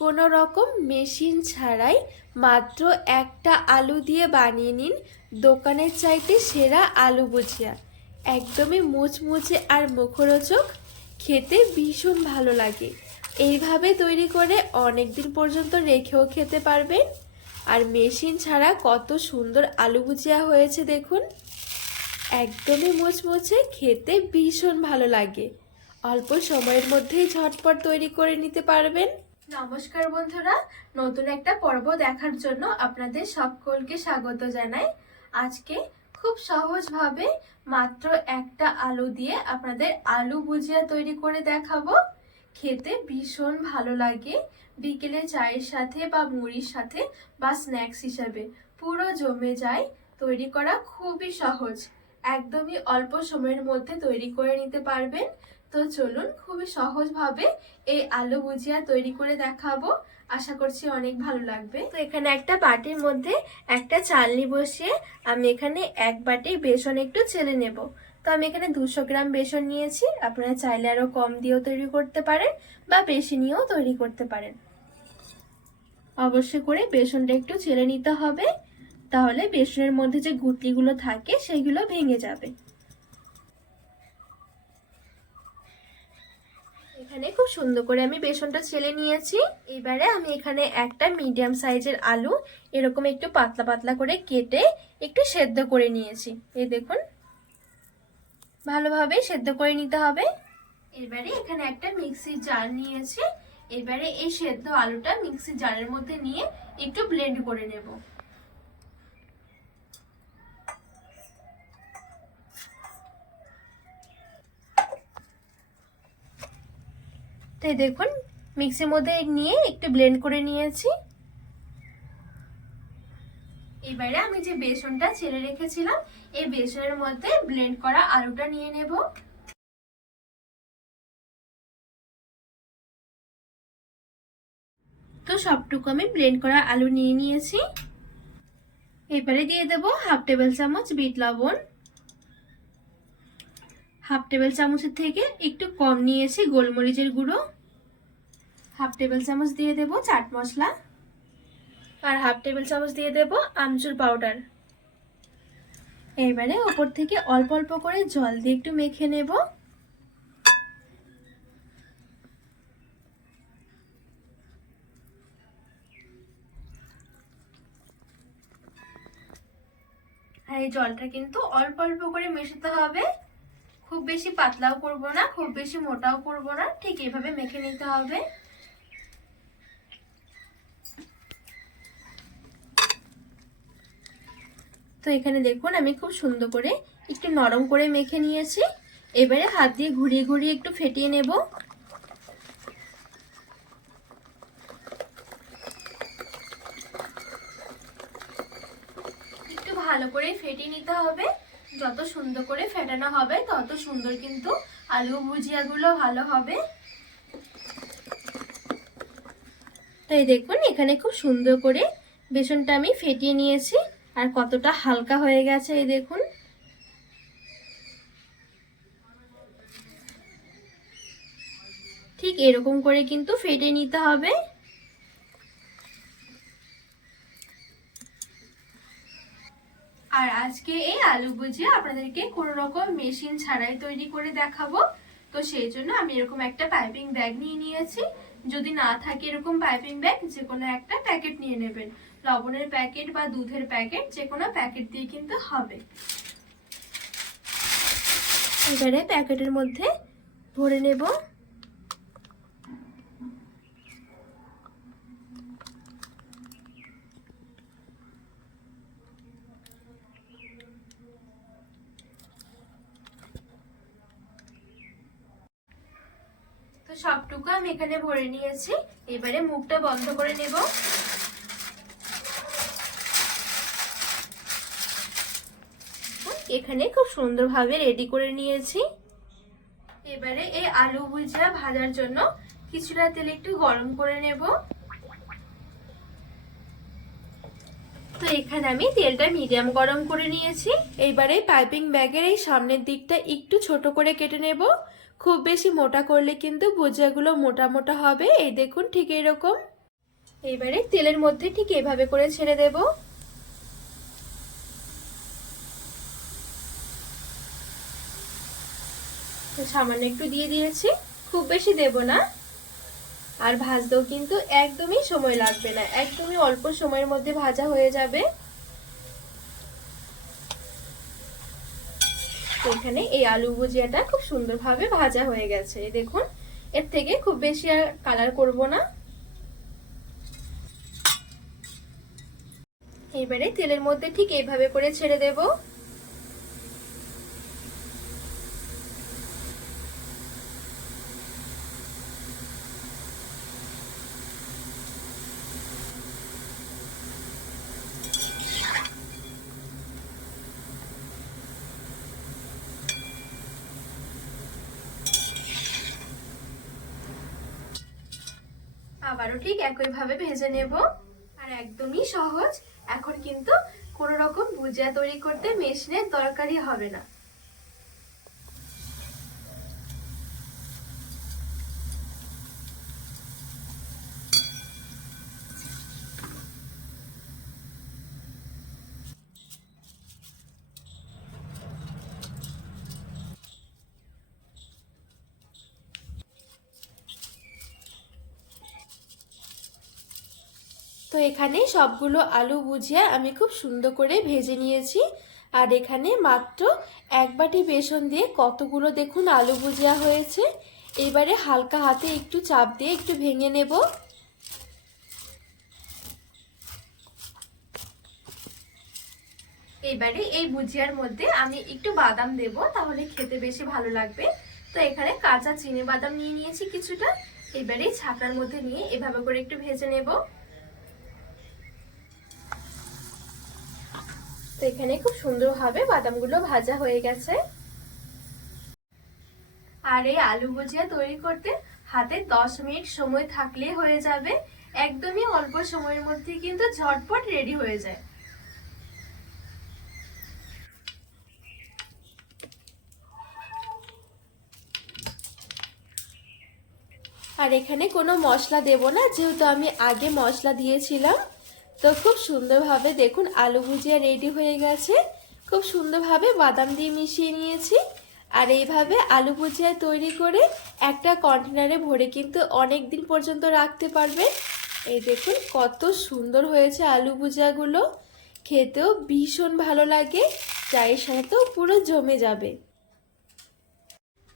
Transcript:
কোনো রকম মেশিন ছাড়াই মাত্র একটা আলু দিয়ে বানিয়ে নিন দোকানের চাইতে সেরা আলু ভুজিয়া। একদমই মুচমুচে আর মুখরোচক, খেতে ভীষণ ভালো লাগে। এইভাবে তৈরি করে অনেক দিন পর্যন্ত রেখেও খেতে পারবেন। আর মেশিন ছাড়া কত সুন্দর আলু ভুজিয়া হয়েছে দেখুন। একদমই মুচমুচে, খেতে ভীষণ ভালো লাগে। অল্প সময়ের মধ্যেই ঝটপট তৈরি করে নিতে পারবেন। নমস্কার বন্ধুরা, নতুন একটা পর্ব দেখার জন্য আপনাদের সকলকে স্বাগত জানাই। আজকে খুব সহজভাবে মাত্র একটা আলু দিয়ে আপনাদের আলু ভুজিয়া তৈরি করে দেখাবো। খেতে ভীষণ ভালো লাগে, বিকেলে চায়ের সাথে বা মুড়ির সাথে বা স্ন্যাক্স হিসাবে। পুরো জমে যায়, তৈরি করা খুবই সহজ। একদমই অল্প সময়ের মধ্যে তৈরি করে নিতে পারবেন। তো চলুন খুবই সহজভাবে এই আলু ভুজিয়া তৈরি করে দেখাবো। আশা করছি অনেক ভালো লাগবে। তো এখানে একটা বাটির মধ্যে একটা চালনি বসিয়ে আমি এখানে এক বাটি বেসন একটু ছেলে নেব। তো আমি এখানে দুশো গ্রাম বেসন নিয়েছি। আপনারা চাইলে আরও কম দিয়েও তৈরি করতে পারেন বা বেশি নিয়েও তৈরি করতে পারেন। অবশ্যই করে বেসনটা একটু ছেলে নিতে হবে। তাহলে বেসনের মধ্যে যে গুটলিগুলো থাকে, সেগুলো ভেঙে যাবে। এখানে খুব সুন্দর করে আমি বেসনটা ছেলে নিয়েছি। এবারে আমি এখানে একটা মিডিয়াম সাইজের আলু এরকম একটু পাতলা পাতলা করে কেটে একটু সেদ্ধ করে নিয়েছি। এই দেখুন, ভালোভাবে সেদ্ধ করে নিতে হবে। এবারে এখানে একটা মিক্সির জার নিয়েছি। এবারে এই সেদ্ধ আলুটা মিক্সির জারের মধ্যে নিয়ে একটু ব্লেন্ড করে নেব। তাই দেখুন মিক্সির মধ্যে নিয়ে একটু ব্লেন্ড করে নিয়েছি। এবারে আমি যে বেসনটা ছেড়ে রেখেছিলাম, এই বেসনের মধ্যে ব্লেন্ড করা আলুটা নিয়ে নেব। তো সবটুকু আমি ব্লেন্ড করা আলু নিয়ে নিয়েছি। এবারে দিয়ে দেব হাফ টেবিল চামচ বিট লবণ। হাফ টেবিল চামচের থেকে একটু কম নিয়েছি গোলমরিচের গুঁড়ো। হাফ টেবিল চামচ দিয়ে দেব চাট মশলা আর হাফ টেবিল চামচ দিয়ে দেব আমচুর পাউডার। এবারে ওপর থেকে অল্প অল্প করে জল দিয়ে একটু মেখে নেব। আর এই জলটা কিন্তু অল্প অল্প করে মেশাতে হবে। খুব বেশি পাতলাও করব না, খুব বেশি মোটাও করব না, ঠিক এইভাবে মেখে নিতে হবে। তো এখানে দেখুন, আমি খুব সুন্দর করে একটু নরম করে মেখে নিয়েছি। এবারে হাত দিয়ে ঘুরিয়ে ঘুরিয়ে একটু ফেটিয়ে নেব। একটু ভালো করে ফেটিয়ে নিতে হবে। যত সুন্দর করে ফেটানো হবে, তত সুন্দর কিন্তু আলু ভুজিয়াগুলো ভালো হবে। তাই দেখুন, এখানে খুব সুন্দর করে বেসনটা আমি ফেটিয়ে নিয়েছি, আর কতটা হালকা হয়ে গেছে এই দেখুন। ঠিক এরকম করে কিন্তু ফেটে নিতে হবে। আর আজকে এই আলু ভুজিয়া আপনাদেরকে কোনো রকম মেশিন ছাড়াই তৈরি করে দেখাবো। তো সেই জন্য আমি এরকম একটা পাইপিং ব্যাগ নিয়ে নিয়েছি। যদি না থাকে এরকম পাইপিং ব্যাগ যে কোনো একটা প্যাকেট নিয়ে নেবেন। লবণের প্যাকেট বা দুধের প্যাকেট যে কোনো প্যাকেট দিয়ে কিন্তু হবে। এবারে প্যাকেটের মধ্যে ভরে নেব। সবটুকু আমি এখানে ভরে নিয়েছি। এবারে মুখটা বন্ধ করে নেব। এখানে খুব সুন্দরভাবে রেডি করে নিয়েছি। এবারে এই আলু ভুজিয়া ভাজার জন্য কিছুটা তেল একটু গরম করে নেব। তো এখানে আমি তেলটা মিডিয়াম গরম করে নিয়েছি। এইবারে পাইপিং ব্যাগের এই সামনের দিকটা একটু ছোট করে কেটে নেব। খুব বেশি মোটা করলে কিন্তু ভুজিয়াগুলো মোটা মোটা হবে। এই দেখুন ঠিক এরকম এইবারে তেলের মধ্যে ঠিক এভাবে করে ছেড়ে দেব। সামান্য একটু দিয়ে দিয়েছি। খুব বেশি দেব না। আর ভাজতেও কিন্তু একদমই সময় লাগবে না। একদমই অল্প সময়ের মধ্যে ভাজা হয়ে যাবে। এখানে এই আলু ভুজিয়াটা খুব সুন্দরভাবে ভাজা হয়ে গেছে। দেখুন, এর থেকে খুব বেশি আর কালার করব না। এবারে তেলের মধ্যে ঠিক এইভাবে করে ছেড়ে দেব। আবারও ঠিক একইভাবে ভেজে নেব। আর একদমই সহজ। এখন কিন্তু কোনো রকম ভুজিয়া তৈরি করতে মেশিনের দরকারই হবে না। এখানে সবগুলো আলু ভুজিয়া আমি খুব সুন্দর করে ভেজে নিয়েছি। আর এখানে মাত্র এক বাটি বেসন দিয়ে কতগুলো দেখুন আলু ভুজিয়া হয়েছে। এবারে হালকা হাতে একটু চাপ দিয়ে একটু ভেঙে নেব। এবারে এই ভুজিয়ার মধ্যে আমি একটু বাদাম দেব, তাহলে খেতে বেশি ভালো লাগবে। তো এখানে কাঁচা চিনি বাদাম নিয়ে নিয়েছি কিছুটা। এবারে ছাকড়ার মধ্যে নিয়ে এভাবে করে একটু ভেজে নেব। তো এখানে খুব সুন্দরভাবে বাদামগুলো ভাজা হয়ে গেছে। আর এই আলু ভুজিয়া তৈরি করতে হাতে দশ মিনিট সময় থাকলে হয়ে যাবে। একদমই অল্প সময়ের মধ্যে কিন্তু ঝটপট রেডি হয়ে যায়। আর এখানে কোনো মশলা দেব না, যেহেতু আমি আগে মশলা দিয়েছিলাম। তো খুব সুন্দরভাবে দেখুন, আলু ভুজিয়া রেডি হয়ে গেছে। খুব সুন্দরভাবে বাদাম দিয়ে মিশিয়ে নিয়েছি। আর এইভাবে আলু ভুজিয়া তৈরি করে একটা কন্টেনারে ভরে কিন্তু অনেক দিন পর্যন্ত রাখতে পারবে এই দেখুন, কত সুন্দর হয়েছে আলু ভুজিয়াগুলো। খেতেও ভীষণ ভালো লাগে। চায়ের সাথেও পুরো জমে যাবে।